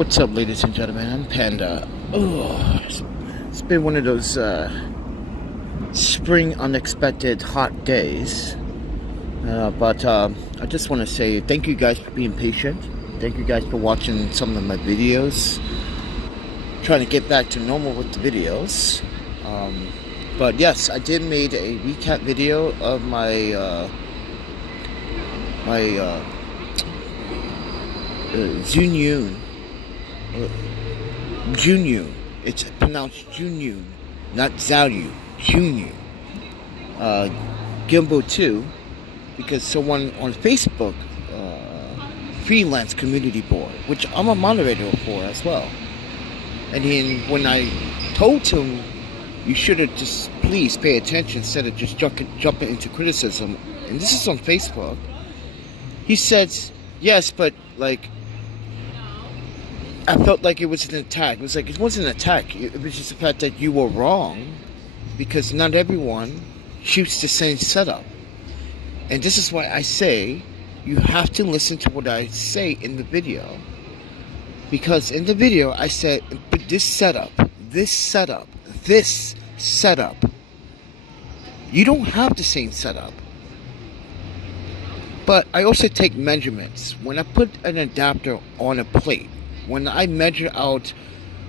What's up, ladies and gentlemen? I'm Panda. Oh, it's been one of those spring unexpected hot days. But I just want to say thank you guys for being patient. Thank you guys for watching some of my videos. Trying to get back to normal with the videos. But yes, I did made a recap video of my Junyun. Junyun. It's pronounced Junyun, not Zhaoyu. Junyun. Gimbal 2, because someone on Facebook, freelance community board, which I'm a moderator for as well. And then when I told him, you should have just please pay attention instead of just jumping into criticism, and this is on Facebook, he said, yes, but like, I felt like it was an attack. It was like, it wasn't an attack. It was just the fact that you were wrong, because not everyone shoots the same setup. And this is why I say you have to listen to what I say in the video. Because in the video I said, this setup, you don't have the same setup. But I also take measurements. When I put an adapter on a plate, when I measure out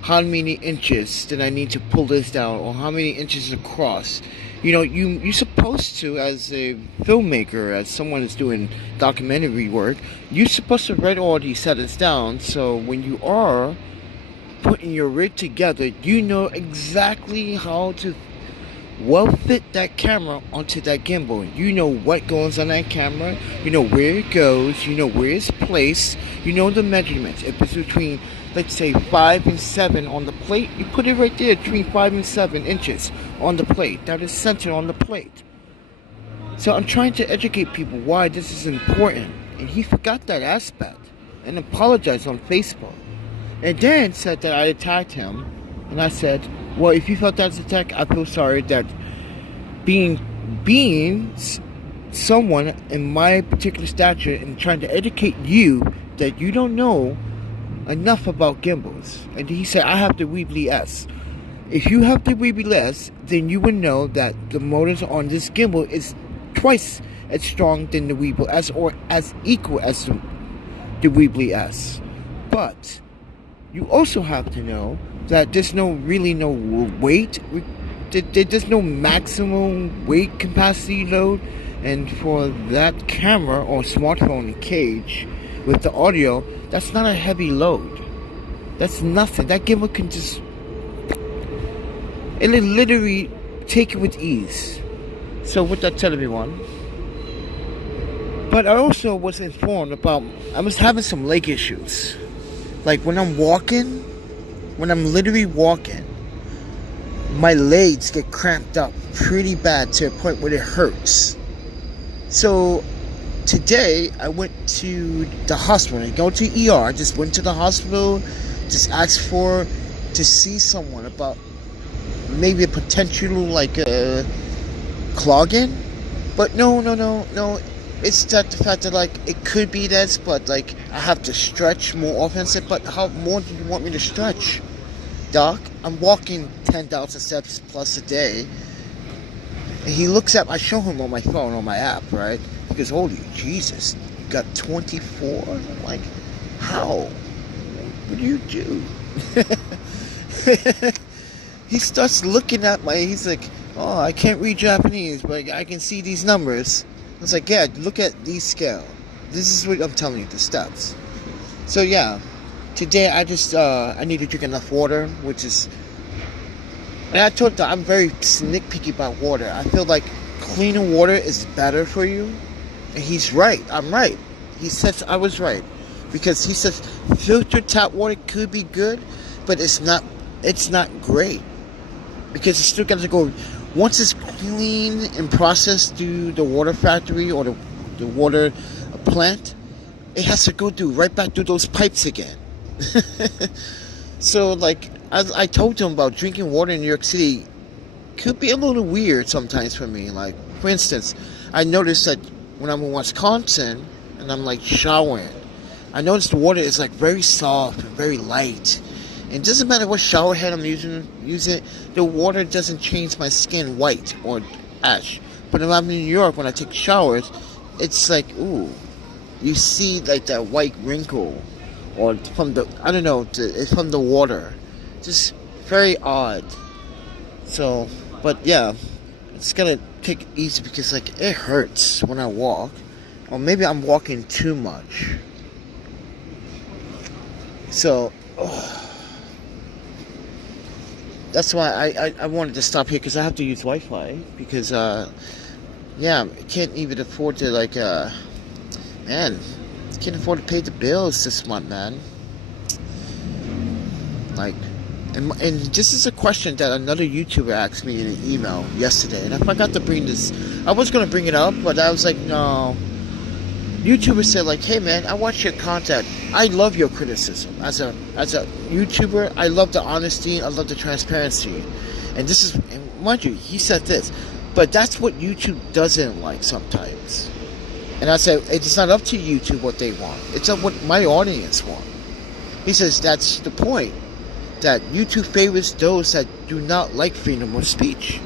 how many inches that I need to pull this down, or how many inches across, you know, you're supposed to, as a filmmaker, as someone that's doing documentary work, you're supposed to write all these settings down, so when you are putting your rig together, you know exactly how to well fit that camera onto that gimbal. You know what goes on that camera, you know where it goes, you know where it's placed, you know the measurements. If it's between, let's say, 5 and 7 on the plate, you put it right there between 5 and 7 inches on the plate. That is centered on the plate. So I'm trying to educate people why this is important, and he forgot that aspect and apologized on Facebook, and then said that I attacked him. And I said, well, if you felt that's an attack, I feel sorry that being someone in my particular stature and trying to educate you that you don't know enough about gimbals. And he said, I have the Weebly S. If you have the Weebly S, then you would know that the motors on this gimbal is twice as strong than the Weebly S, or as equal as the Weebly S. But you also have to know that there's really no weight. There's no maximum weight capacity load, and for that camera or smartphone cage with the audio, that's not a heavy load. That's nothing. That gimbal can just, it'll literally take it with ease. So with that, tell everyone. But I also was informed about, I was having some leg issues. Like when I'm literally walking, my legs get cramped up pretty bad to a point where it hurts. So today I went to the hospital. I go to ER. I just went to the hospital, just asked to see someone about maybe a potential like a clogging. But no. It's that the fact that like it could be this, but like I have to stretch more often. I said, but how more do you want me to stretch, Doc? I'm walking 10,000 steps plus a day. And he looks at, I show him on my phone, on my app, right? He goes, holy Jesus, you got 24? I'm like, how? What do you do? He starts looking at he's like, oh, I can't read Japanese, but I can see these numbers. I was like, yeah, look at these scale. This is what I'm telling you, the steps. So yeah, today I just, I need to drink enough water, which is, and I told him I'm very nitpicky about water. I feel like cleaner water is better for you. And he's right, I'm right. He says I was right. Because he says filtered tap water could be good, but it's not great. Because it's still got to go, once it's cleaned and processed through the water factory or the water plant, it has to go right back through those pipes again. So like I told him about drinking water in New York City could be a little weird sometimes for me. Like for instance, I noticed that when I'm in Wisconsin and I'm like showering, I noticed the water is like very soft and very light. And it doesn't matter what shower head I'm using, the water doesn't change my skin white or ash. But if I'm in New York, when I take showers, it's like, ooh, you see like that white wrinkle, or from the, I don't know, it's from the water. Just very odd. So, but yeah, it's gonna take it easy because like it hurts when I walk, or maybe I'm walking too much. So, that's why I wanted to stop here, because I have to use Wi-Fi, because yeah, I can't even afford to like man, I can't afford to pay the bills this month, man. Like, and this is a question that another YouTuber asked me in an email yesterday, and I forgot to bring this. I was gonna bring it up, but I was like, no. YouTuber said like, hey man, I watch your content. I love your criticism. As a YouTuber, I love the honesty, I love the transparency. And this is, and mind you, he said this, but that's what YouTube doesn't like sometimes. And I said, it's not up to YouTube what they want. It's up what my audience want. He says that's the point. That YouTube favors those that do not like freedom of speech.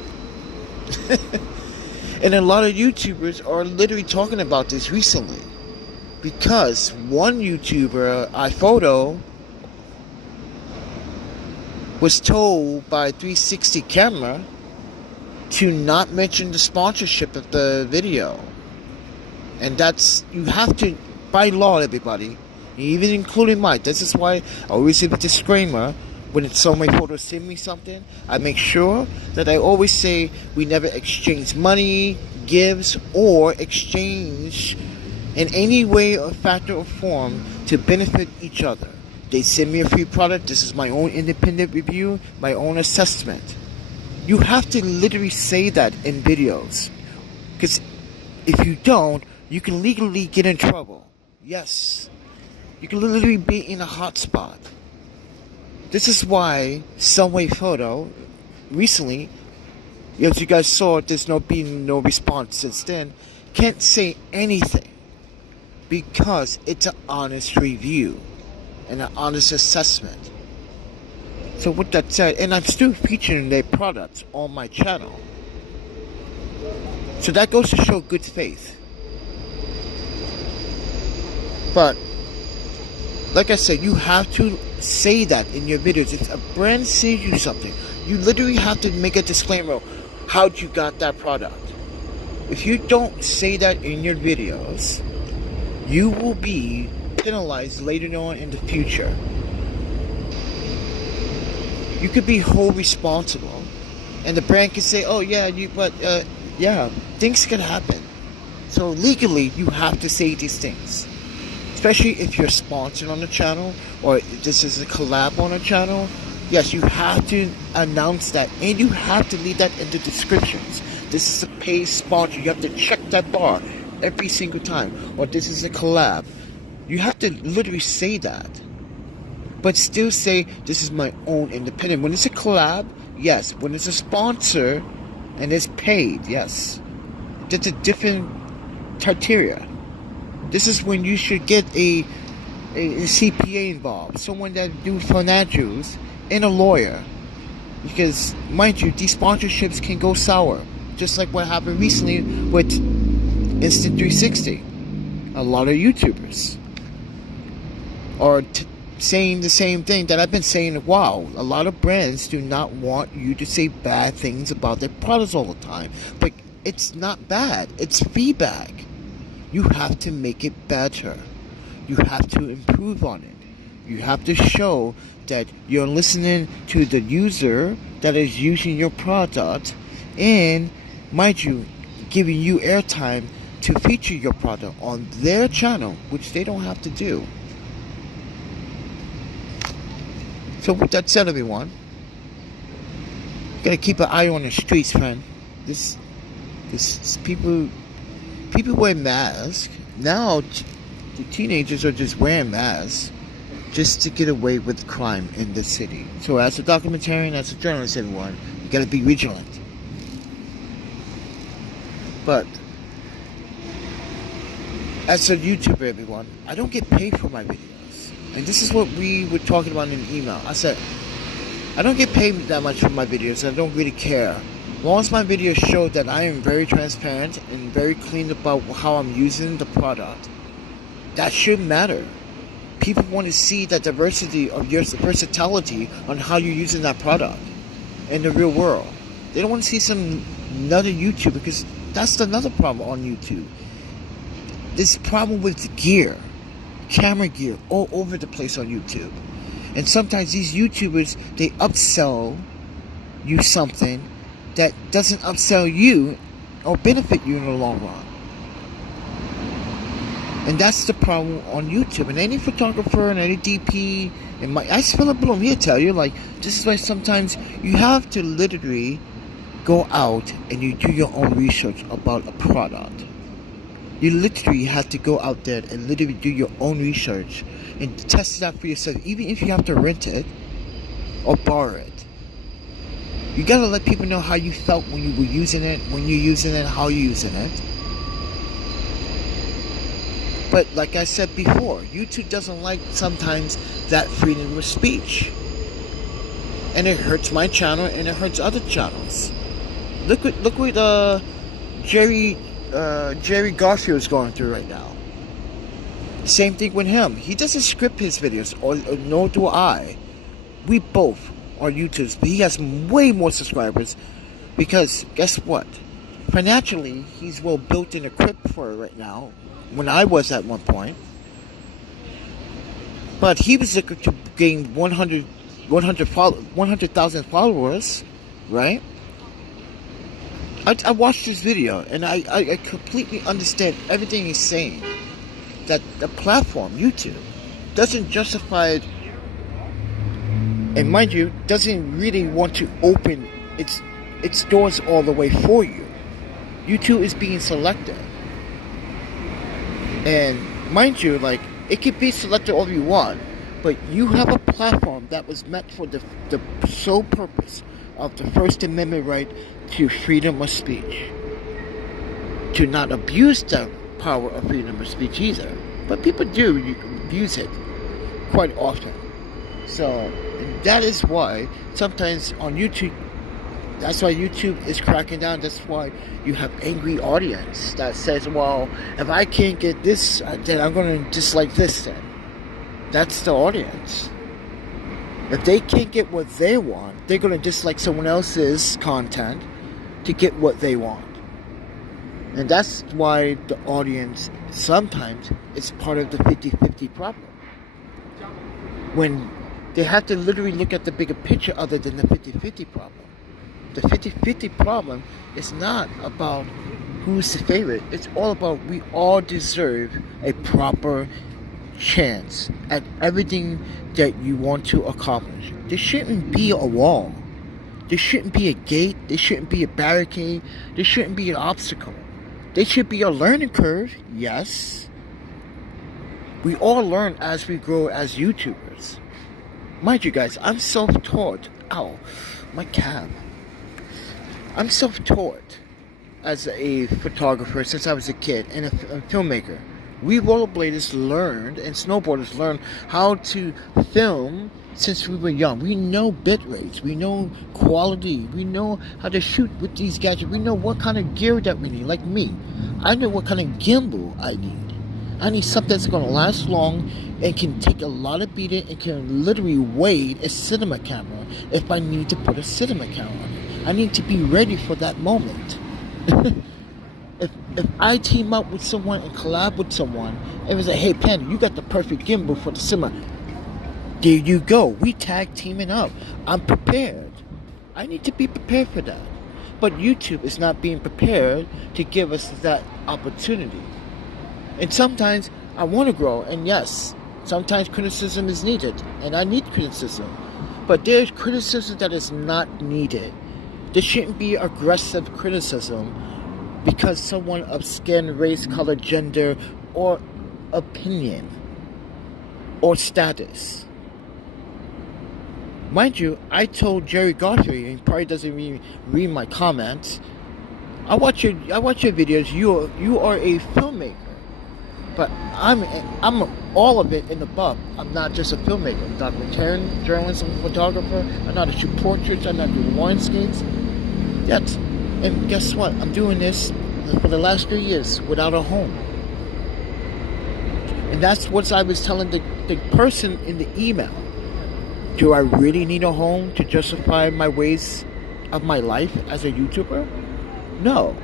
And a lot of YouTubers are literally talking about this recently, because one YouTuber, iPhoto, was told by 360 Camera to not mention the sponsorship of the video. And that's, you have to, by law, everybody, even including mine. This is why I always give a disclaimer. When someone photos send me something, I make sure that I always say we never exchange money, gifts, or exchange in any way or factor or form to benefit each other. They send me a free product. This is my own independent review, my own assessment. You have to literally say that in videos, because if you don't, you can legally get in trouble. Yes, you can literally be in a hot spot. This is why Subway Photo recently, as you guys saw, there's been no response since then, can't say anything, because it's an honest review and an honest assessment. So with that said, and I'm still featuring their products on my channel, so that goes to show good faith. But like I said, you have to say that in your videos. If a brand says you something, you literally have to make a disclaimer how'd you got that product. If you don't say that in your videos, you will be penalized later on in the future. You could be wholly responsible, and the brand can say, oh yeah, yeah, things can happen. So legally, you have to say these things. Especially if you're sponsored on the channel, or this is a collab on a channel. Yes, you have to announce that, and you have to leave that in the descriptions. This is a paid sponsor. You have to check that bar every single time. Or this is a collab. You have to literally say that, but still say this is my own independent. When it's a collab, yes. When it's a sponsor and it's paid, yes. That's a different criteria. This is when you should get a CPA involved, someone that do financials, and a lawyer. Because, mind you, these sponsorships can go sour. Just like what happened recently with Instant 360. A lot of YouTubers are saying the same thing that I've been saying a while. A lot of brands do not want you to say bad things about their products all the time. But it's not bad. It's feedback. You have to make it better. You have to improve on it. You have to show that you're listening to the user that is using your product, and, mind you, giving you airtime to feature your product on their channel, which they don't have to do. So with that said, everyone, you gotta keep an eye on the streets, man. This people wear masks. Now, the teenagers are just wearing masks just to get away with crime in the city. So as a documentarian, as a journalist, everyone, you gotta be vigilant. But As a YouTuber, everyone, I don't get paid for my videos. And this is what we were talking about in an email. I said, I don't get paid that much for my videos. I don't really care. As long as my videos show that I am very transparent and very clean about how I'm using the product, that should matter. People want to see the diversity of your versatility on how you're using that product in the real world. They don't want to see some another YouTuber, because that's another problem on YouTube. This problem with the gear, camera gear, all over the place on YouTube. And sometimes these YouTubers, they upsell you something that doesn't upsell you or benefit you in the long run. And that's the problem on YouTube. And any photographer and any DP, and I spill a bloom here, tell you, like, this is why sometimes you have to literally go out and you do your own research about a product. You literally have to go out there and literally do your own research and test it out for yourself, even if you have to rent it or borrow it. You gotta let people know how you felt when you were using it, when you're using it, how you're using it. But like I said before, YouTube doesn't like sometimes that freedom of speech. And it hurts my channel and it hurts other channels. Look what Jerry Garfield's going through right now. Same thing with him. He doesn't script his videos, or nor do I. We both are YouTubers, but he has way more subscribers because guess what? Financially, he's well built and equipped for it right now. When I was at one point, but he was looking to gain 100,000 followers, right? I watched this video and I completely understand everything he's saying. That the platform, YouTube, doesn't justify it, and mind you, doesn't really want to open its doors all the way for you. YouTube is being selective. And mind you, like, it could be selected all you want, but you have a platform that was meant for the sole purpose of the First Amendment right to freedom of speech. To not abuse the power of freedom of speech either. But people do abuse it quite often. So that is why sometimes on YouTube, that's why YouTube is cracking down. That's why you have angry audience that says, well, if I can't get this, then I'm going to dislike this then. That's the audience. If they can't get what they want, they're going to dislike someone else's content to get what they want. And that's why the audience sometimes is part of the 50-50 problem. When they have to literally look at the bigger picture other than the 50-50 problem. The 50-50 problem is not about who's the favorite. It's all about we all deserve a proper chance at everything that you want to accomplish. There shouldn't be a wall. There shouldn't be a gate. There shouldn't be a barricade. There shouldn't be an obstacle. There should be a learning curve, yes. We all learn as we grow as YouTubers. Mind you guys, I'm self-taught. Ow, my cab. I'm self-taught as a photographer since I was a kid and a filmmaker. We rollerbladers learned and snowboarders learned how to film since we were young. We know bit rates, we know quality, we know how to shoot with these gadgets, we know what kind of gear that we need. Like me, I know what kind of gimbal I need. I need something that's going to last long and can take a lot of beating and can literally weigh a cinema camera if I need to put a cinema camera on it. I need to be ready for that moment. If I team up with someone and collab with someone, and it's like, hey Panda, you got the perfect gimbal for the cinema. There you go. We tag teaming up. I'm prepared. I need to be prepared for that. But YouTube is not being prepared to give us that opportunity. And sometimes I want to grow, and yes, sometimes criticism is needed, and I need criticism. But there's criticism that is not needed. There shouldn't be aggressive criticism because someone of skin, race, color, gender, or opinion, or status. Mind you, I told Jerry Garfield, and he probably doesn't read my comments. I watch your videos. You are a filmmaker. But I'm all of it in the above. I'm not just a filmmaker. I'm a documentarian, journalist, I'm a photographer. I know how to shoot portraits. I know how to do landscapes. Yes. And guess what? I'm doing this for the last 3 years without a home. And that's what I was telling the person in the email. Do I really need a home to justify my ways of my life as a YouTuber? No.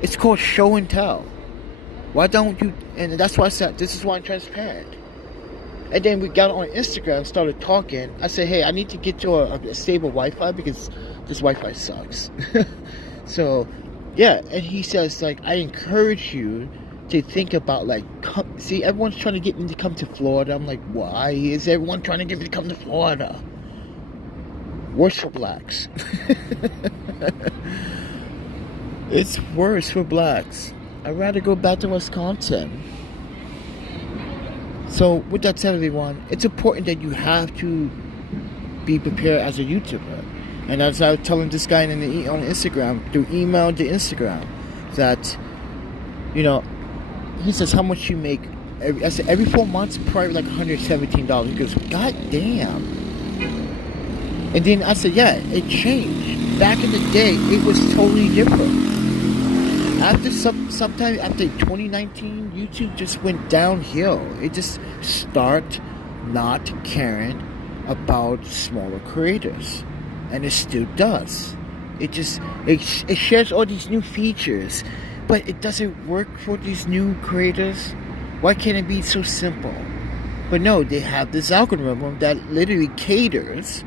It's called show and tell. Why don't you? And that's why I said, this is why I'm transparent. And then we got on Instagram, started talking. I said, hey, I need to get to a stable Wi-Fi because this Wi-Fi sucks. So, yeah. And he says, like, I encourage you to think about, like, see, everyone's trying to get me to come to Florida. I'm like, why is everyone trying to get me to come to Florida? Worse for blacks. It's worse for blacks. I'd rather go back to Wisconsin. So, with that said, everyone, it's important that you have to be prepared as a YouTuber. And as I was telling this guy on Instagram, through email to Instagram, that, you know, he says, how much you make? I said, every 4 months, probably like $117. He goes, God damn. And then I said, yeah, it changed. Back in the day, it was totally different. After sometime after 2019, YouTube just went downhill. It just started not caring about smaller creators. And it still does. It shares all these new features. But it doesn't work for these new creators. Why can't it be so simple? But no, they have this algorithm that literally caters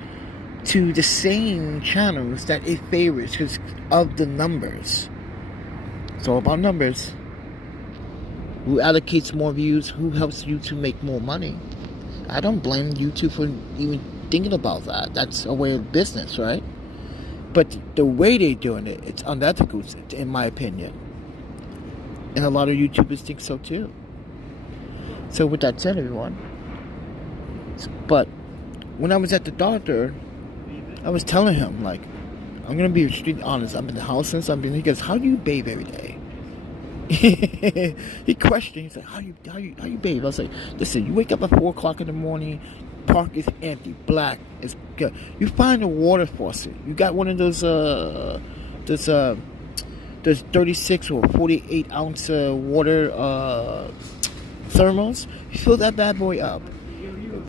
to the same channels that it favors because of the numbers. It's all about numbers. Who allocates more views? Who helps you to make more money? I don't blame YouTube for even thinking about that. That's a way of business, right? But the way they're doing it, it's unethical, in my opinion. And a lot of YouTubers think so too. So with that said, everyone. But when I was at the doctor, I was telling him, like, I'm going to be extremely honest. I'm in the house since he goes, how do you bathe every day? He questioned. He's like, how you bathe? I was like, listen, you wake up at 4 o'clock in the morning, park is empty, black, it's good. You find a water faucet. You got one of those 36 or 48 ounce water thermals. You fill that bad boy up.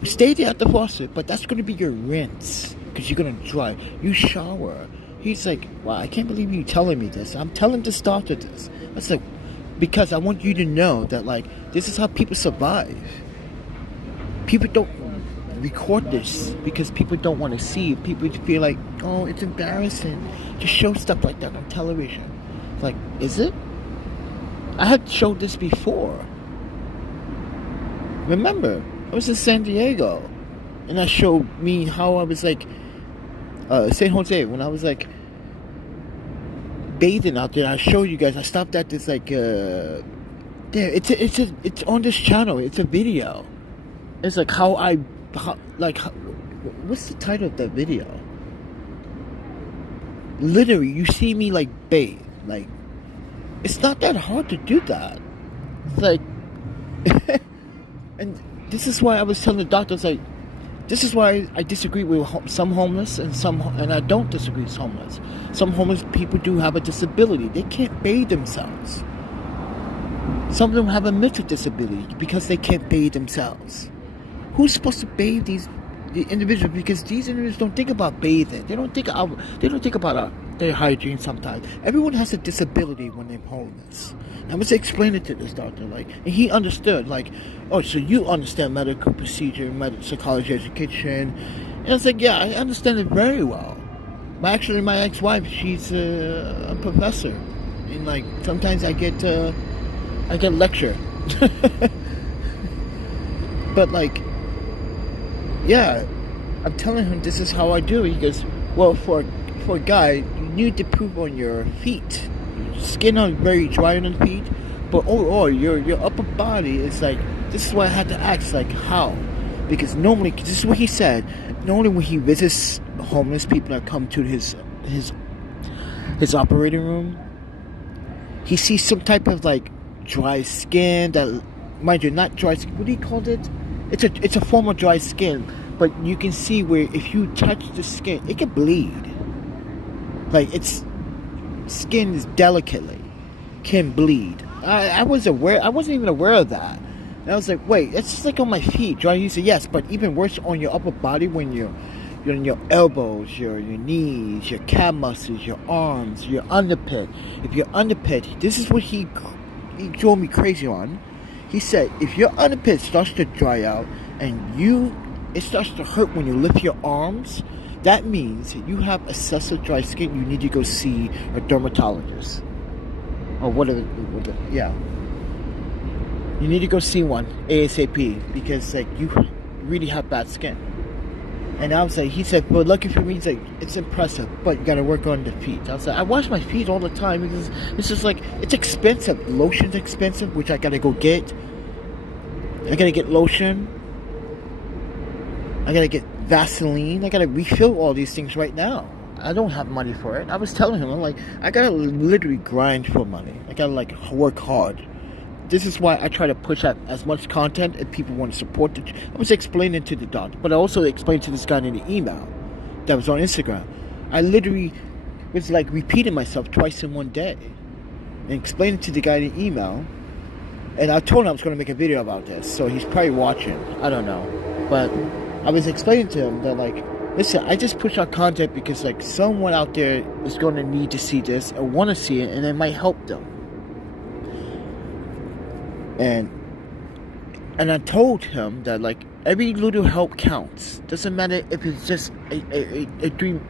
Stay there at the faucet, but that's going to be your rinse because you're going to dry. You shower. He's like, wow, I can't believe you telling me this. I'm telling this doctor this. I was like, because I want you to know that, like, this is how people survive. People don't record this because people don't want to see it. People feel like, oh, it's embarrassing to show stuff like that on television. Like, is it? I had showed this before. Remember, I was in San Diego, and I showed me how I was like, San Jose, when I was like bathing out there. I showed you guys. I stopped at this like, there. It's on this channel. It's a video. It's like what's the title of that video? Literally, you see me like bathe. Like, it's not that hard to do that. It's like, and this is why I was telling the doctors, like, this is why I disagree with some homeless and I don't disagree with homeless. Some homeless people do have a disability. They can't bathe themselves. Some of them have a mental disability because they can't bathe themselves. Who's supposed to bathe the individuals? Because these individuals don't think about bathing. They don't think about their hygiene sometimes. Everyone has a disability when they're homeless. I was explaining it to this doctor, like, and he understood, like, oh, so you understand medical procedure, psychology education. And I was like, yeah, I understand it very well. My ex-wife, she's a professor, and like sometimes I get lecture. But like, yeah, I'm telling him this is how I do it. He goes, well, for a guy, you need to poop on your feet. Your skin is very dry on the feet, but overall, your upper body is like. This is why I had to ask, like, how? Because normally, this is what he said. Normally, when he visits homeless people that come to his operating room, he sees some type of like dry skin that mind you, not dry skin. What do you call it? It's a form of dry skin, but you can see where if you touch the skin, it can bleed. Like its skin is delicately can bleed. I wasn't even aware of that. And I was like, wait, it's just like on my feet. Dry. He said yes, but even worse on your upper body when you're on your elbows, your knees, your calf muscles, your arms, your underpit. If your underpit, this is what he drove me crazy on. He said, if your underpit starts to dry out and it starts to hurt when you lift your arms, that means you have excessive dry skin. You need to go see a dermatologist or whatever. Yeah, you need to go see one ASAP because like you really have bad skin. And I was like, he said, well, lucky for me, he's like, it's impressive, but you gotta work on the feet. I was like, I wash my feet all the time because it's just like, it's expensive. Lotion's expensive, which I gotta go get. I gotta get lotion. I gotta get Vaseline. I gotta refill all these things right now. I don't have money for it. I was telling him, I'm like, I gotta literally grind for money. I gotta like work hard. This is why I try to push out as much content if people want to support it. I was explaining to the doctor, but I also explained to this guy in the email that was on Instagram. I literally was like repeating myself twice in one day and explaining to the guy in the email. And I told him I was going to make a video about this, so he's probably watching. I don't know. But I was explaining to him that, like, listen, I just push out content because, like, someone out there is going to need to see this or want to see it, and it might help them. And I told him that like every little help counts. Doesn't matter if it's just a dream,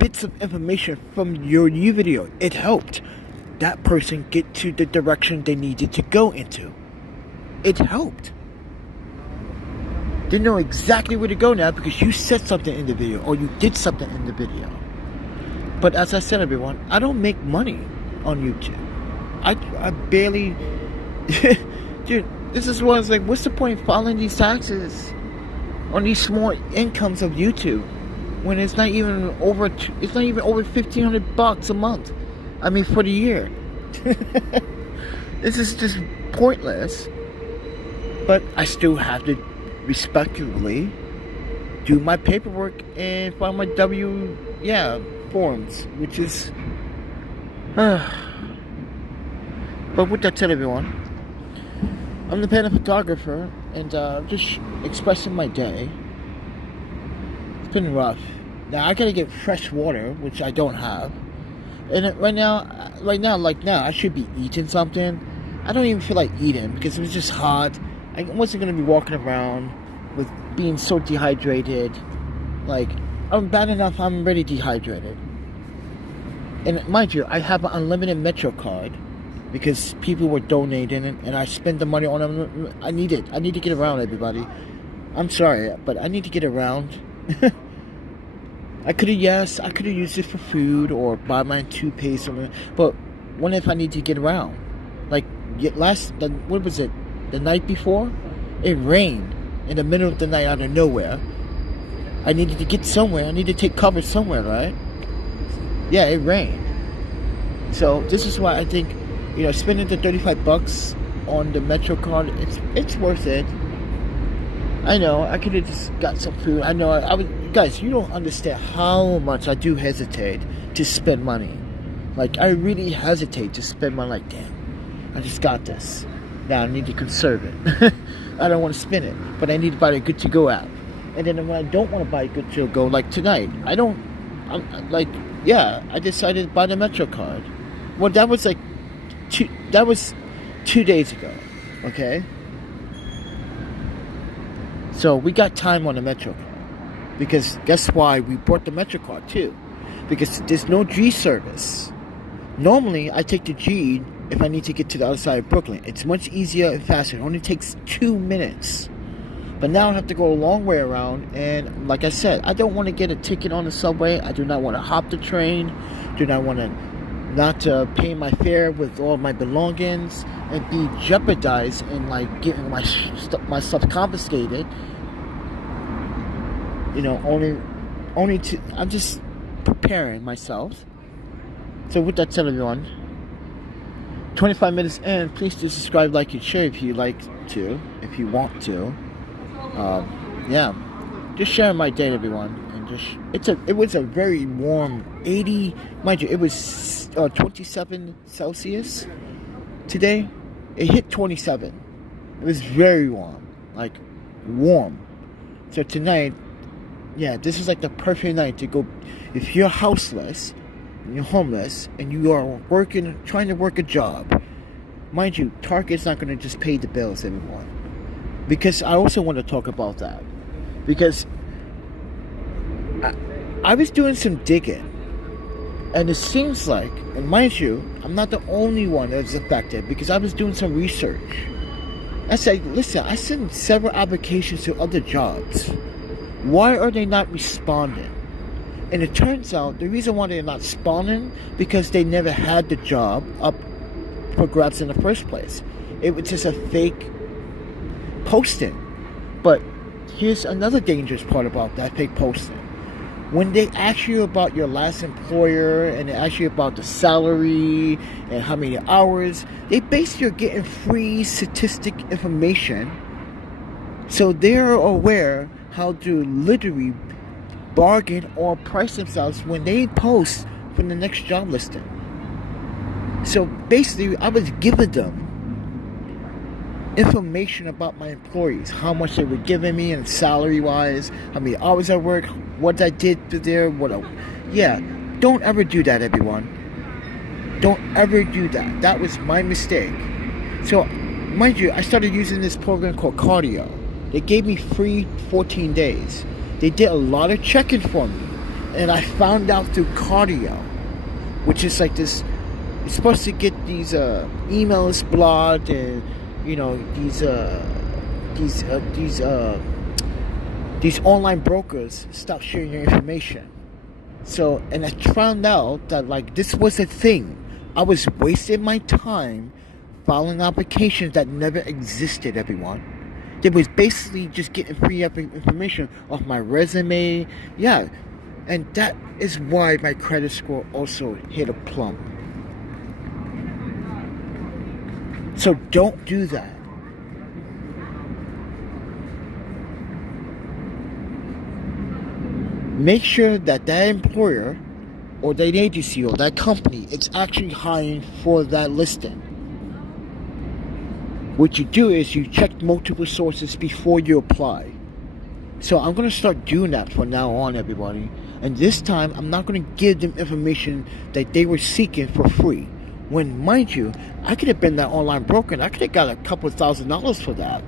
bits of information from your new video. It helped that person get to the direction they needed to go into. It helped. They know exactly where to go now because you said something in the video or you did something in the video. But as I said, everyone, I don't make money on YouTube. I barely. Dude, this is what I was like, what's the point of filing these taxes on these small incomes of YouTube when it's not even over $1,500 a month? I mean, for the year. This is just pointless. But I still have to respectively do my paperwork and file my forms, which is but with that said, everyone, I'm the PandaPhotographer, and just expressing my day. It's been rough. Now I gotta get fresh water, which I don't have. And right now, I should be eating something. I don't even feel like eating because it was just hot. I wasn't gonna be walking around with being so dehydrated. Like, I'm bad enough. I'm already dehydrated. And mind you, I have an unlimited Metro card. Because people were donating it, and I spent the money on them. I need to get around, everybody. I'm sorry, but I need to get around. I could have used it for food or buy my toothpaste or something. But what if I need to get around? Like what was it? The night before, it rained in the middle of the night out of nowhere. I needed to get somewhere. I need to take cover somewhere, right? Yeah, it rained. So this is why I think, spending the $35 on the Metro card, it's worth it. I know, I could have just got some food. I know, guys, you don't understand how much I do hesitate to spend money. Like, I really hesitate to spend money. Like, damn, I just got this. Now I need to conserve it. I don't want to spend it, but I need to buy a Good To Go app. And then when I don't want to buy a Good To Go, like tonight, I decided to buy the Metro card. Well, that was 2 days ago, okay? So we got time on the Metro card. Because guess why we bought the Metro card too? Because there's no G service. Normally, I take the G if I need to get to the other side of Brooklyn. It's much easier and faster. It only takes 2 minutes. But now I have to go a long way around. And like I said, I don't want to get a ticket on the subway. I do not want to hop the train. Do not want to not pay my fare with all my belongings and be jeopardized and like getting my stuff confiscated. I'm just preparing myself. So with that said, everyone, 25 minutes in, please do subscribe, like, and share if you like to, if you want to. Yeah, just sharing my day, everyone. And just it was a very warm 80, mind you, it was 27 Celsius today. It hit 27. It was very warm, like warm. So tonight, yeah, this is like the perfect night to go. If you're houseless, and you're homeless, and you are trying to work a job, mind you, Target's not going to just pay the bills, everyone. Because I also want to talk about that. Because I was doing some digging, and it seems like, and mind you, I'm not the only one that's affected, because I was doing some research. I said, listen, I sent several applications to other jobs. Why are they not responding? And it turns out the reason why they're not responding, because they never had the job up for grabs in the first place. It was just a fake posting. But here's another dangerous part about that fake posting. When they ask you about your last employer, and they ask you about the salary and how many hours, they basically are getting free statistic information, so they're aware how to literally bargain or price themselves when they post for the next job listing. So basically, I was giving them information about my employees, how much they were giving me and salary wise, how many hours I work, what I did there, yeah, don't ever do that, everyone. Don't ever do that. That was my mistake. So, mind you, I started using this program called Cardio. They gave me free 14 days. They did a lot of checking for me, and I found out through Cardio, which is like this. You're supposed to get these emails blocked, and you know, these online brokers stop sharing your information. So, and I found out that like this was a thing. I was wasting my time filing applications that never existed, everyone. They was basically just getting free information off my resume. Yeah, and that is why my credit score also hit a plump. So don't do that. Make sure that that employer or that agency or that company is actually hiring for that listing. What you do is you check multiple sources before you apply. So I'm going to start doing that from now on, everybody. And this time, I'm not going to give them information that they were seeking for free. When, mind you, I could have been that online broker and I could have got a couple $1,000s for that.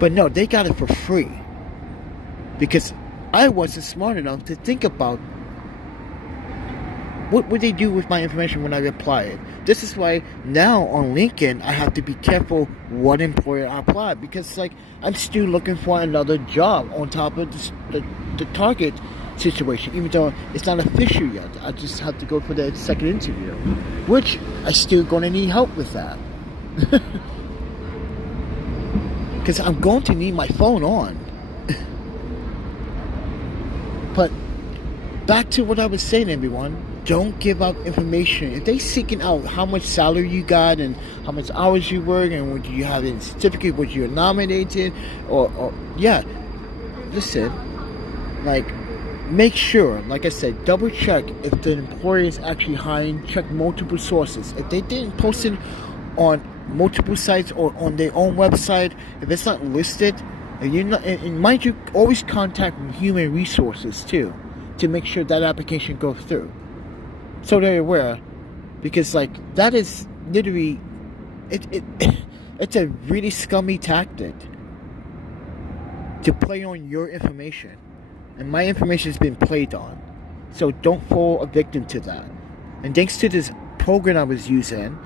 But no, they got it for free. Because I wasn't smart enough to think about what would they do with my information when I apply it. This is why now on LinkedIn, I have to be careful what employer I apply. Because like I'm still looking for another job on top of the Target situation, even though it's not official yet. I just have to go for the second interview, which I still gonna need help with that. Because I'm going to need my phone on. But back to what I was saying, everyone. Don't give out information. If they seeking out how much salary you got and how much hours you work and what you have in certificate, what you're nominated, or yeah, listen, like make sure, like I said, double check if the employer is actually hiring. Check multiple sources. If they didn't post it on multiple sites or on their own website, if it's not listed, and you're not, and mind you, always contact human resources too to make sure that application goes through. So they're aware, because like that is literally, it's a really scummy tactic to play on your information, and my information has been played on. So don't fall a victim to that. And thanks to this program I was using,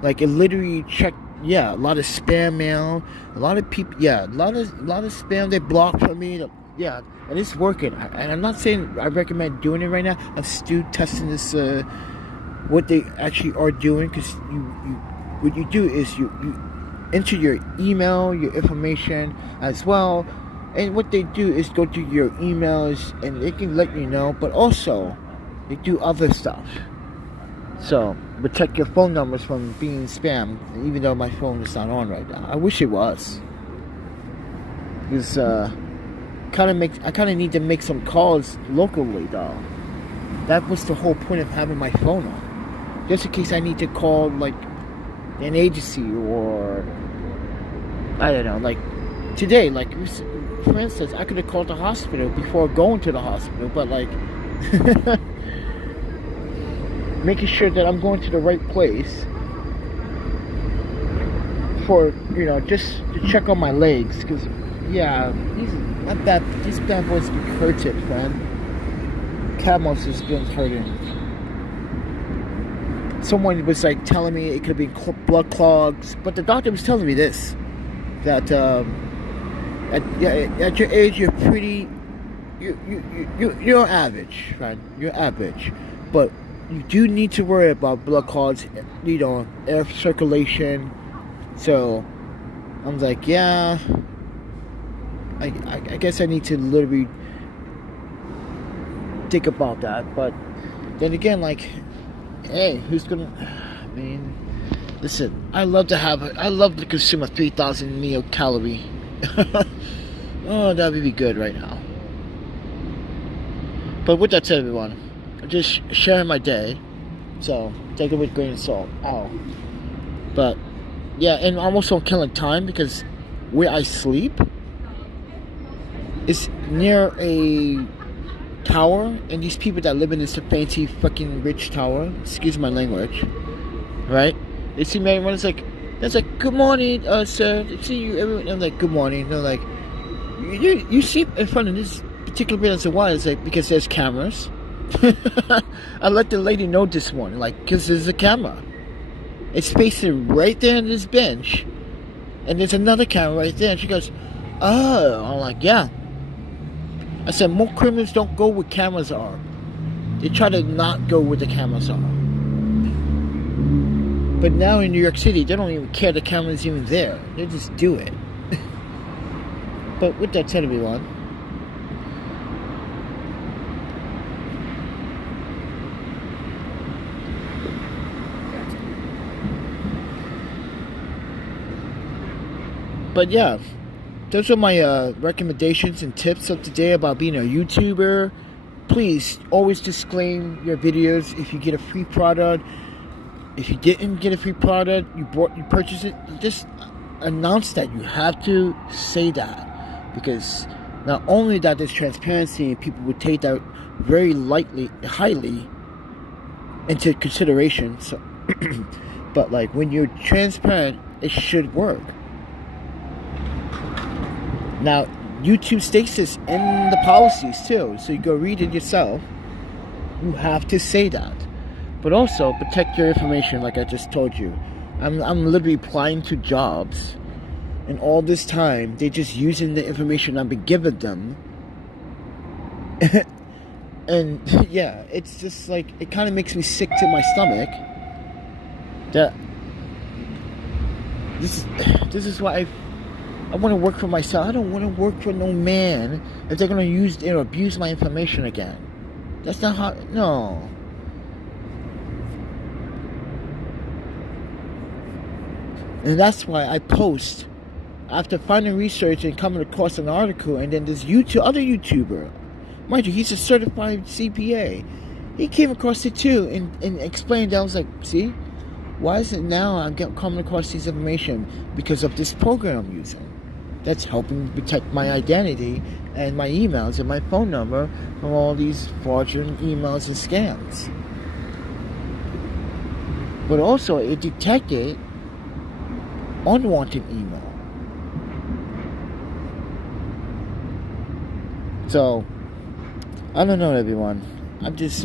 like it literally checked, yeah, a lot of spam mail, a lot of people, yeah, a lot of spam they blocked from me. Yeah, and it's working. And I'm not saying I recommend doing it right now. I'm still testing this, what they actually are doing. Because what you do is you enter your email, your information as well. And what they do is go to your emails and they can let you know. But also, they do other stuff. So protect your phone numbers from being spammed, even though my phone is not on right now. I wish it was. Because I kind of need to make some calls locally though. That was the whole point of having my phone on, just in case I need to call like an agency, or I don't know, like today, like for instance, I could have called the hospital before going to the hospital, but like making sure that I'm going to the right place for, you know, just to check on my legs, because yeah, these bad boys be hurted, man. Camels has been hurting. Someone was like telling me it could be blood clogs, but the doctor was telling me this, that at your age you're pretty, you're average, right? You're average, but you do need to worry about blood clogs, you know, air circulation. So I'm like, yeah, I guess I need to literally think about that. But then again, like, hey, who's gonna, I mean, listen, I love to consume a 3,000 meal calorie. Oh, that would be good right now. But with that said, everyone, I'm just sharing my day, so take it with a grain of salt. Ow. But yeah, and I'm also killing time because where I sleep is near a tower, and these people that live in this fancy fucking rich tower, excuse my language, right? They see me, everyone's like, it's like, good morning, sir. They see you, everyone. I'm like, good morning. They're like, you sleep in front of this particular building. So why? It's like, because there's cameras. I let the lady know this morning, like, because there's a camera. It's facing right there on this bench, and there's another camera right there. And she goes, oh. I'm like, yeah. I said, more criminals don't go where cameras are. They try to not go where the cameras are. But now in New York City, they don't even care the camera's even there. They just do it. But with that said, everyone, but yeah, those are my recommendations and tips of today about being a YouTuber. Please always disclaim your videos if you get a free product. If you didn't get a free product, you purchased it, just announce that. You have to say that, because not only that there's transparency, and people would take that very highly into consideration. So, but like when you're transparent, it should work. Now, YouTube states this in the policies too, so you go read it yourself. You have to say that. But also, protect your information, like I just told you. I'm literally applying to jobs, and all this time, they're just using the information I've been giving them. And, yeah, it's just like, it kind of makes me sick to my stomach. That, this is why I want to work for myself. I don't want to work for no man if they're going to use or abuse my information again. That's not how, no. And that's why I post after finding research and coming across an article, and then this other YouTuber, mind you, he's a certified CPA. He came across it too and explained that. I was like, see, why is it now I'm coming across this information? Because of this program I'm using. That's helping protect my identity and my emails and my phone number from all these fraudulent emails and scams. But also, it detected unwanted email. So, I don't know, everyone. I just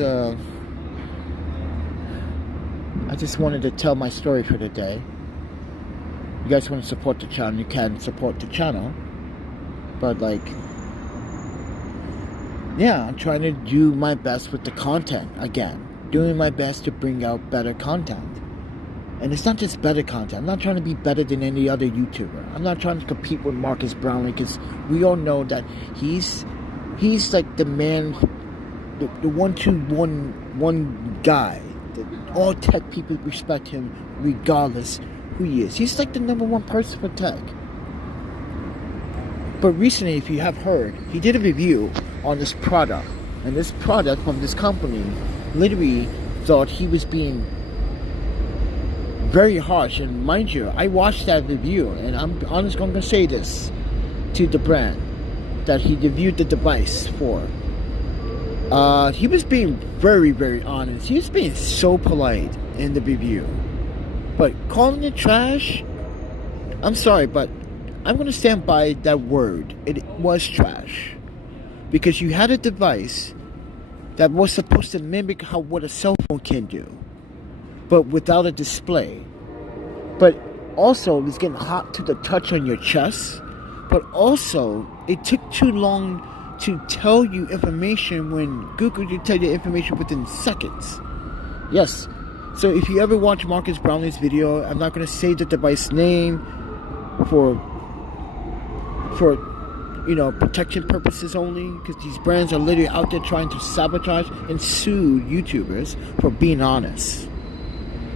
wanted to tell my story for the day. You guys want to support the channel, you can support the channel. But like, yeah, I'm trying to do my best with the content again. Doing my best to bring out better content. And it's not just better content. I'm not trying to be better than any other YouTuber. I'm not trying to compete with Marcus Brownlee, because we all know that he's like the man, the one guy All tech people respect him regardless who he is. He's like the #1 person for tech. But recently, if you have heard, he did a review on this product. And this product from this company literally thought he was being very harsh. And mind you, I watched that review, and I'm honest going to say this to the brand that he reviewed the device for. He was being very, very honest. He was being so polite in the review. But calling it trash, I'm sorry, but I'm going to stand by that word. It was trash. Because you had a device that was supposed to mimic what a cell phone can do, but without a display. But also, it's getting hot to the touch on your chest. But also, it took too long to tell you information when Google could tell you information within seconds. Yes. So if you ever watch Marcus Brownlee's video, I'm not going to say the device name for protection purposes only, because these brands are literally out there trying to sabotage and sue YouTubers for being honest.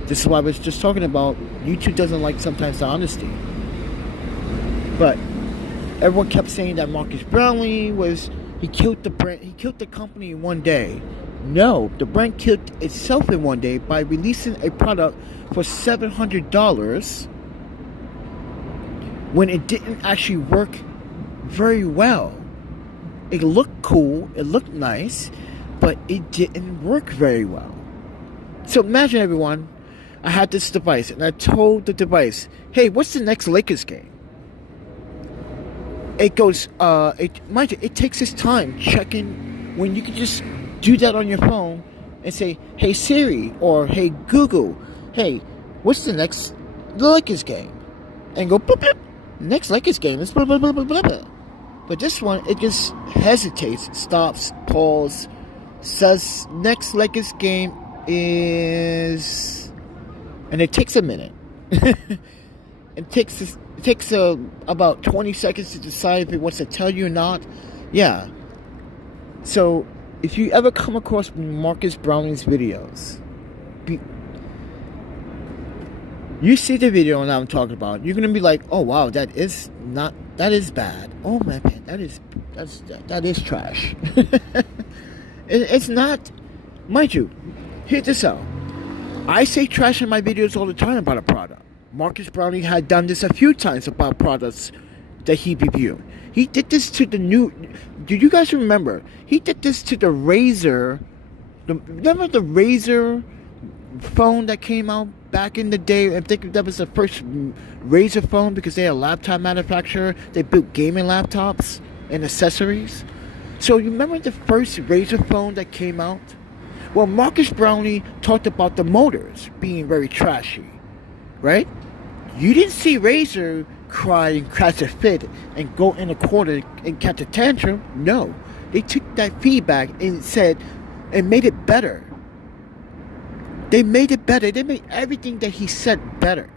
This is why I was just talking about YouTube doesn't like sometimes the honesty. But everyone kept saying that Marcus Brownlee he killed the brand, he killed the company in one day. No, the brand killed itself in one day by releasing a product for $700 when it didn't actually work very well. It looked cool, it looked nice, but it didn't work very well. So imagine, everyone, I had this device and I told the device, hey, what's the next Lakers game? It goes, mind you, it takes its time checking when you can just do that on your phone and say, hey Siri, or hey Google, hey, what's the next Lakers game? And go, bloop, bloop, next Lakers game is blah, blah, blah, blah, blah, blah. But this one, it just hesitates, stops, pauses, says next Lakers game is, and it takes a minute. It takes about 20 seconds to decide if it wants to tell you or not. Yeah. So if you ever come across Marcus Brownlee's videos, you see the video that I'm talking about, you're gonna be like, oh wow, that is bad. Oh man, that is trash. It's not, mind you, hear this out. I say trash in my videos all the time about a product. Marcus Brownlee had done this a few times about products that he reviewed. He did this to the new, do you guys remember? He did this to the Razer. Remember the Razer phone that came out back in the day? I think that was the first Razer phone because they are a laptop manufacturer. They built gaming laptops and accessories. So you remember the first Razer phone that came out? Well, Marcus Brownlee talked about the motors being very trashy, right? You didn't see Razer cry and crash a fit and go in a corner and catch a tantrum. No, they took that feedback and said and made it better. They made it better. They made everything that he said better.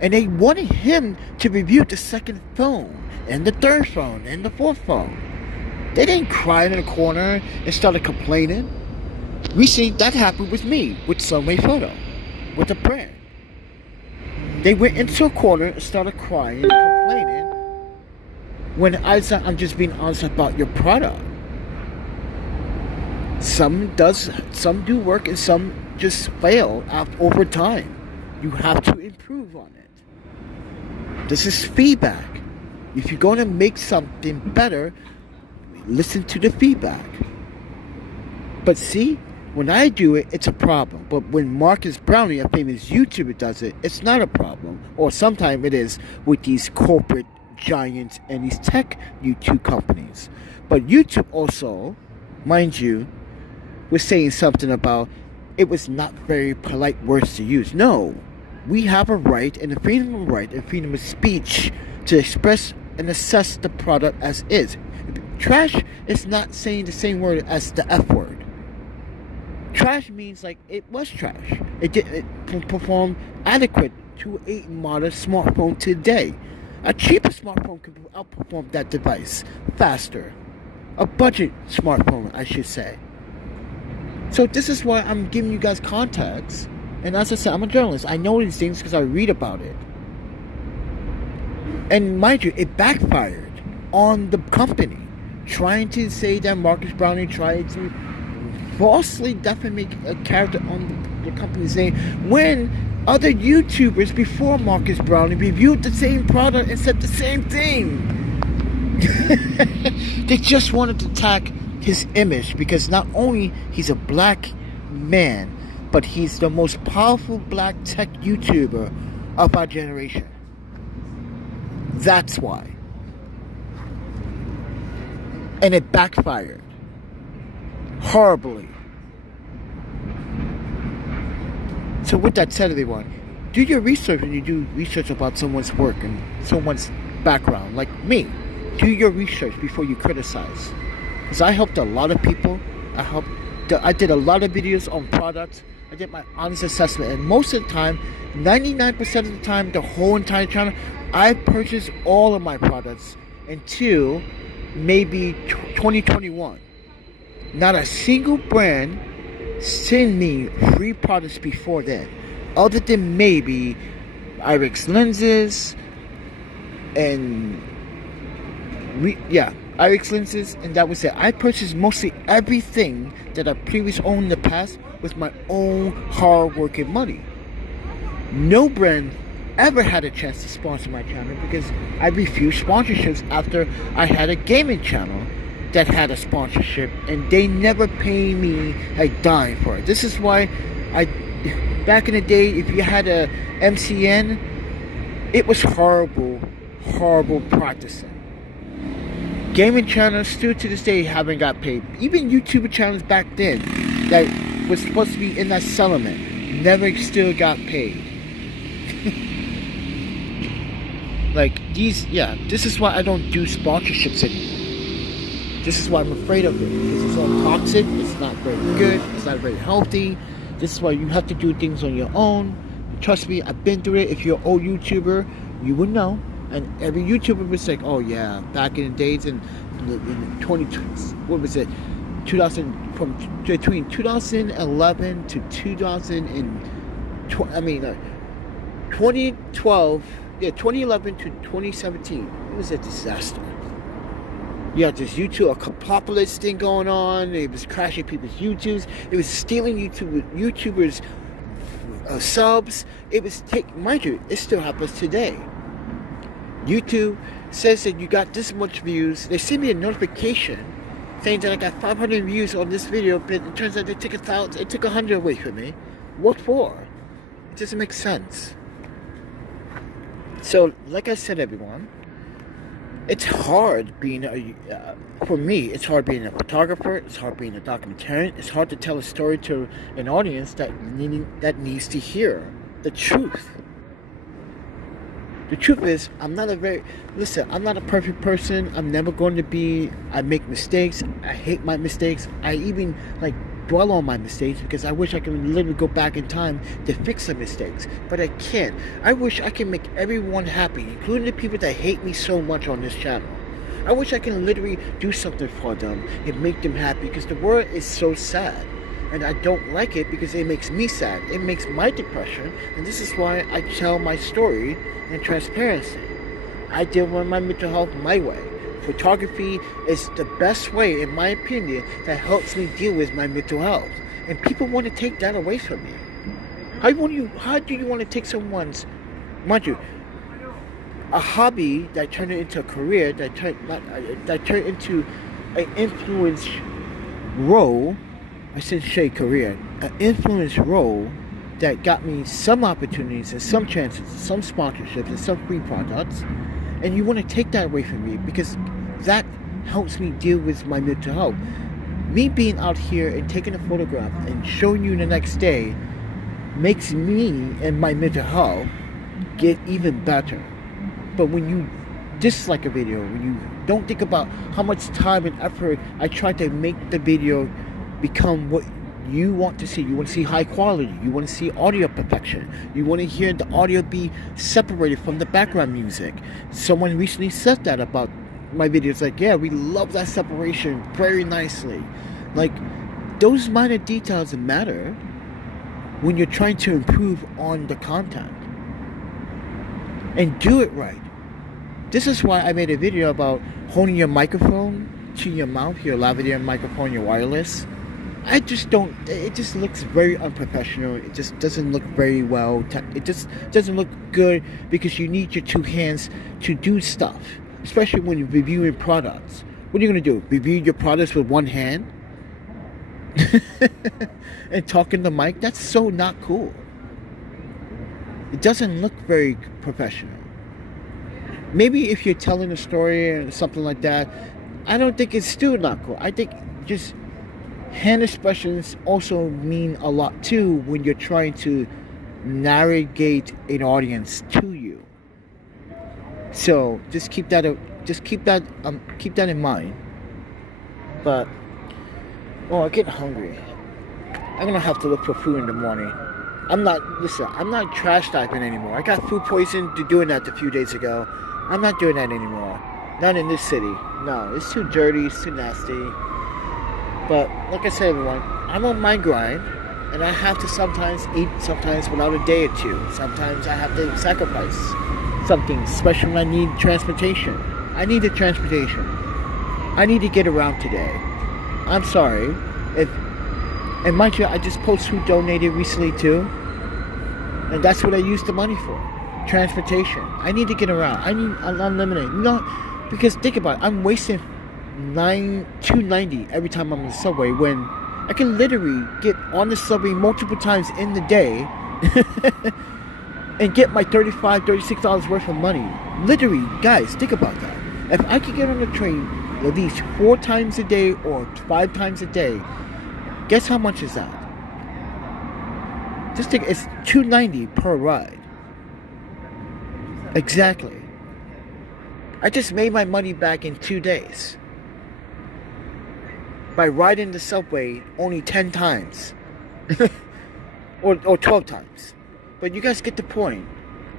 And they wanted him to review the second phone and the third phone and the fourth phone. They didn't cry in a corner and started complaining. Recently, that happened with me, with Someway Photo, with a brand. They went into a corner and started crying and complaining when I said, I'm just being honest about your product. Some do work and some just fail over time. You have to improve on it. This is feedback. If you're going to make something better, listen to the feedback. But see, when I do it, it's a problem. But when Marcus Brownlee, a famous YouTuber, does it, it's not a problem. Or sometimes it is with these corporate giants and these tech YouTube companies. But YouTube also, mind you, was saying something about it was not very polite words to use. No, we have a right and a freedom of right and freedom of speech to express and assess the product as is. Trash is not saying the same word as the F word. Trash means like it was trash. It performed adequate to a modern smartphone today. A cheaper smartphone can outperform that device faster. A budget smartphone, I should say. So this is why I'm giving you guys context. And as I said, I'm a journalist. I know these things because I read about it. And mind you, it backfired on the company, trying to say that Marcus Browning tried to falsely defamate a character on the company's name when other YouTubers before Marcus Browning reviewed the same product and said the same thing. They just wanted to attack his image because not only he's a black man, but he's the most powerful black tech YouTuber of our generation. That's why. And it backfired horribly. So with that said, everyone, do your research when you do research about someone's work and someone's background, like me. Do your research before you criticize. Because I helped a lot of people. I did a lot of videos on products. I did my honest assessment. And most of the time, 99% of the time, the whole entire channel, I purchased all of my products until maybe 2021. Not a single brand sent me free products before then, other than maybe IRIX lenses and IRIX lenses, and that was it. I purchased mostly everything that I previously owned in the past with my own hard-working money. No brand ever had a chance to sponsor my channel because I refused sponsorships after I had a gaming channel that had a sponsorship, and they never paid me a dime for it. This is why back in the day, if you had a MCN, it was horrible practicing. Gaming channels still to this day haven't got paid. Even YouTuber channels back then that was supposed to be in that settlement never still got paid. Like these, this is why I don't do sponsorships anymore. This is why I'm afraid of it, because it's all toxic, it's not very good, it's not very healthy. This is why you have to do things on your own. Trust me, I've been through it. If you're an old YouTuber, you would know. And every YouTuber was like, oh yeah, back in the days in 20, what was it? 2000, from between 2011 to 2012, 2011 to 2017, it was a disaster. You had this YouTube apocalypse thing going on. It was crashing people's YouTubes. It was stealing YouTubers' subs. It was mind you, it still happens today. YouTube says that you got this much views. They send me a notification saying that I got 500 views on this video, but it turns out they took 1,000. It took 100 away from me. What for? It doesn't make sense. So, like I said, everyone, it's hard being for me. It's hard being a photographer. It's hard being a documentarian. It's hard to tell a story to an audience that needs to hear the truth. The truth is, I'm not a perfect person. I'm never going to be. I make mistakes. I hate my mistakes. I even dwell on my mistakes because I wish I could literally go back in time to fix the mistakes, but I can't. I wish I can make everyone happy, including the people that hate me so much on this channel. I wish I can literally do something for them and make them happy, because the world is so sad. And I don't like it because it makes me sad. It makes my depression. And this is why I tell my story in transparency. I deal with my mental health my way. Photography is the best way, in my opinion, that helps me deal with my mental health. And people want to take that away from me. How do you want to take someone's, mind you, a hobby that turned it into a career, that turned into an influence role? I shouldn't say career, an influence role that got me some opportunities and some chances, some sponsorships and some free products, and you want to take that away from me because that helps me deal with my mental health. Me being out here and taking a photograph and showing you the next day makes me and my mental health get even better. But when you dislike a video, when you don't think about how much time and effort I try to make the video become what you want to see. You want to see high quality. You want to see audio perfection. You want to hear the audio be separated from the background music. Someone recently said that about my videos. Like, yeah, we love that separation very nicely. Like, those minor details matter when you're trying to improve on the content. And do it right. This is why I made a video about holding your microphone to your mouth, your lavalier microphone, your wireless. I just don't, it just looks very unprofessional. It just doesn't look very well. It just doesn't look good because you need your two hands to do stuff, especially when you're reviewing products. What are you going to do? Review your products with one hand? And talk in the mic? That's so not cool. It doesn't look very professional. Maybe if you're telling a story or something like that, I don't think it's still not cool. I think just hand expressions also mean a lot too when you're trying to navigate an audience to you. So just keep that in mind. But I get hungry. I'm gonna have to look for food in the morning. I'm not trash typing anymore. I got food poisoning doing that a few days ago. I'm not doing that anymore. Not in this city. No, it's too dirty, it's too nasty. But like I said, everyone, I'm on my grind, and I have to sometimes eat, sometimes without a day or two. Sometimes I have to sacrifice something, especially when I need transportation. I need the transportation. I need to get around today. I'm sorry. And mind you, I just posted who donated recently too. And that's what I use the money for. Transportation. I need to get around. I need unlimited. Because think about it, I'm wasting $2.90 every time I'm on the subway when I can literally get on the subway multiple times in the day and get my $35, $36 worth of money. Literally, guys, think about that. If I could get on the train at least 4 times a day or 5 times a day, guess how much is that? Just think, it's $2.90 per ride. Exactly. I just made my money back in 2 days by riding the subway only 10 times or 12 times. But you guys get the point.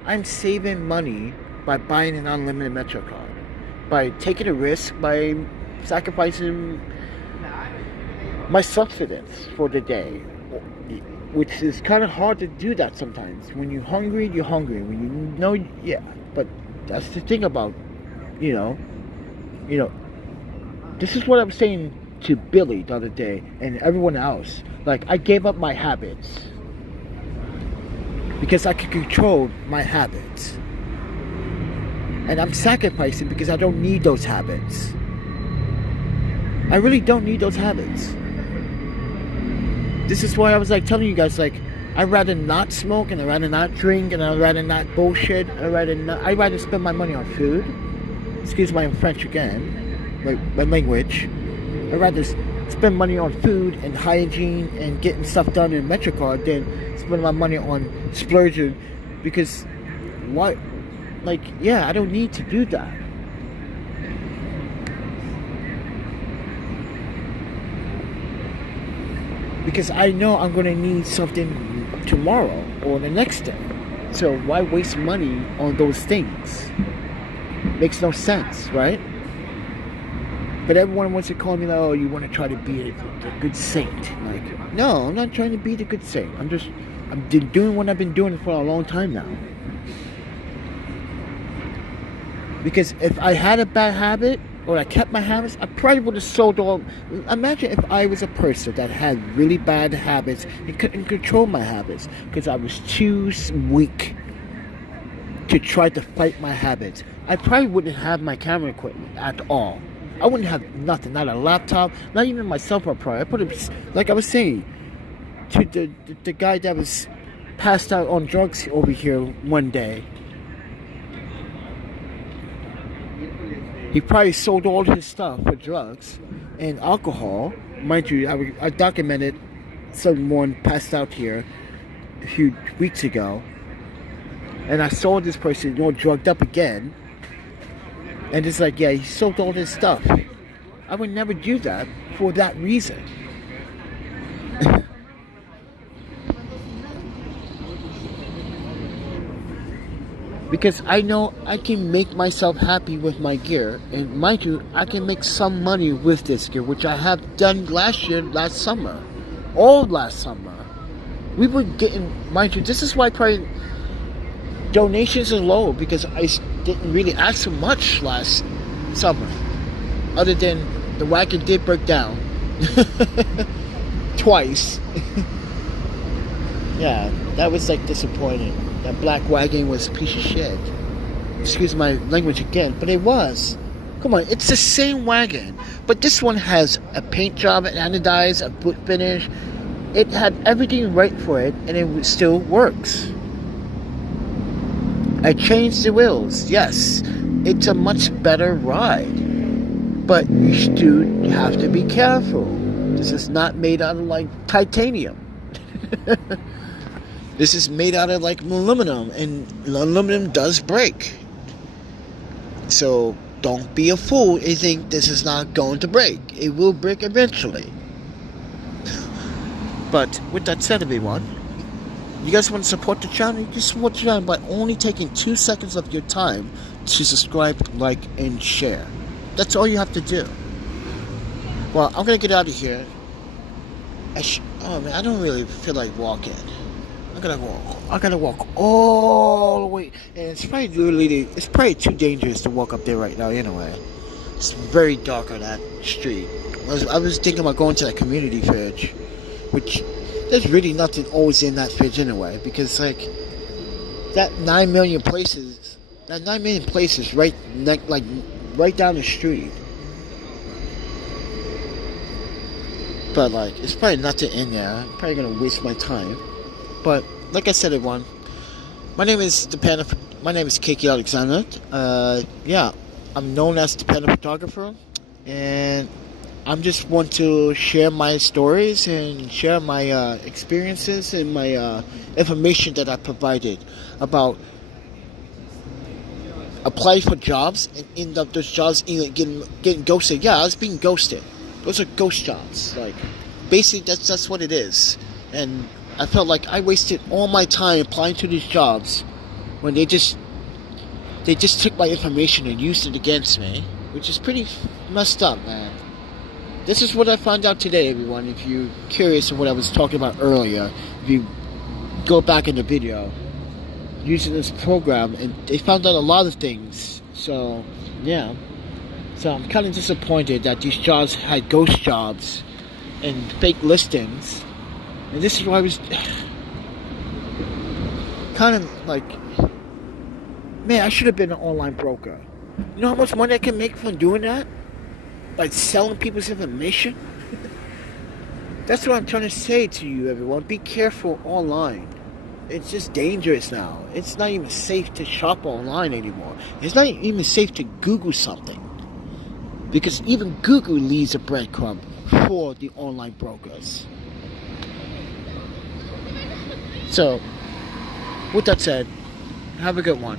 I'm saving money by buying an unlimited Metro card, by taking a risk, by sacrificing my subsistence for the day, which is kind of hard to do that sometimes. When you're hungry, you're hungry. When you know, yeah. But that's the thing about, this is what I was saying to Billy the other day and everyone else. Like, I gave up my habits because I could control my habits. And I'm sacrificing because I don't need those habits. I really don't need those habits. This is why I was telling you guys, I'd rather not smoke, and I'd rather not drink, and I'd rather not bullshit. I'd rather spend my money on food. Excuse my French again, my language. I'd rather spend money on food and hygiene and getting stuff done in MetroCard than spend my money on splurging, because why? I don't need to do that. Because I know I'm going to need something tomorrow or the next day. So why waste money on those things? Makes no sense, right? But everyone wants to call me you want to try to be the good saint. No, I'm not trying to be the good saint. I'm doing what I've been doing for a long time now. Because if I had a bad habit, or I kept my habits, I probably would have sold all. Imagine if I was a person that had really bad habits and couldn't control my habits because I was too weak to try to fight my habits. I probably wouldn't have my camera equipment at all. I wouldn't have nothing, not a laptop, not even my cell phone. Probably I put it, like I was saying to the guy that was passed out on drugs over here one day. He probably sold all his stuff for drugs and alcohol. Mind you, I documented someone passed out here a few weeks ago. And I saw this person drugged up again. And it's he sold all his stuff. I would never do that for that reason. Because I know I can make myself happy with my gear. And mind you, I can make some money with this gear, which I have done last summer. all last summer. We were getting, mind you, this is why probably donations are low, because I didn't really ask for much last summer, other than the wagon did break down twice. Yeah, that was like disappointing. That black wagon was a piece of shit. Excuse my language again, but it was. Come on, it's the same wagon, but this one has a paint job, an anodized, a boot finish. It had everything right for it, and it still works. I changed the wheels. Yes, it's a much better ride, but you still have to be careful. This is not made out of like titanium. This is made out of like aluminum, and aluminum does break. So don't be a fool and think this is not going to break. It will break eventually. But with that said, everyone, you guys want to support the channel? You can support the channel by only taking 2 seconds of your time to subscribe, like, and share. That's all you have to do. Well, I'm going to get out of here. Oh man, I don't really feel like walking. I gotta walk all the way, and it's probably too dangerous to walk up there right now anyway. It's very dark on that street. I was thinking about going to that community fridge, which there's really nothing always in that fridge anyway, because like that 9 million places right right down the street. But like, it's probably nothing in there. I'm probably gonna waste my time. But like I said, everyone, my name is Kiki Alexander. Yeah, I'm known as the Panda Photographer, and I'm just want to share my stories and share my experiences and my information that I provided about applying for jobs and end up those jobs getting ghosted. Yeah, I was being ghosted. Those are ghost jobs. Like, basically, that's what it is. And I felt like I wasted all my time applying to these jobs when they just took my information and used it against me, which is pretty messed up, man. This is what I found out today, everyone. If you're curious of what I was talking about earlier, if you go back in the video, using this program, and they found out a lot of things. So, yeah. So I'm kind of disappointed that these jobs had ghost jobs and fake listings. And this is why I was kind of like, man, I should have been an online broker. You know how much money I can make from doing that? By selling people's information? That's what I'm trying to say to you, everyone. Be careful online. It's just dangerous now. It's not even safe to shop online anymore. It's not even safe to Google something, because even Google leaves a breadcrumb for the online brokers. So, with that said, have a good one.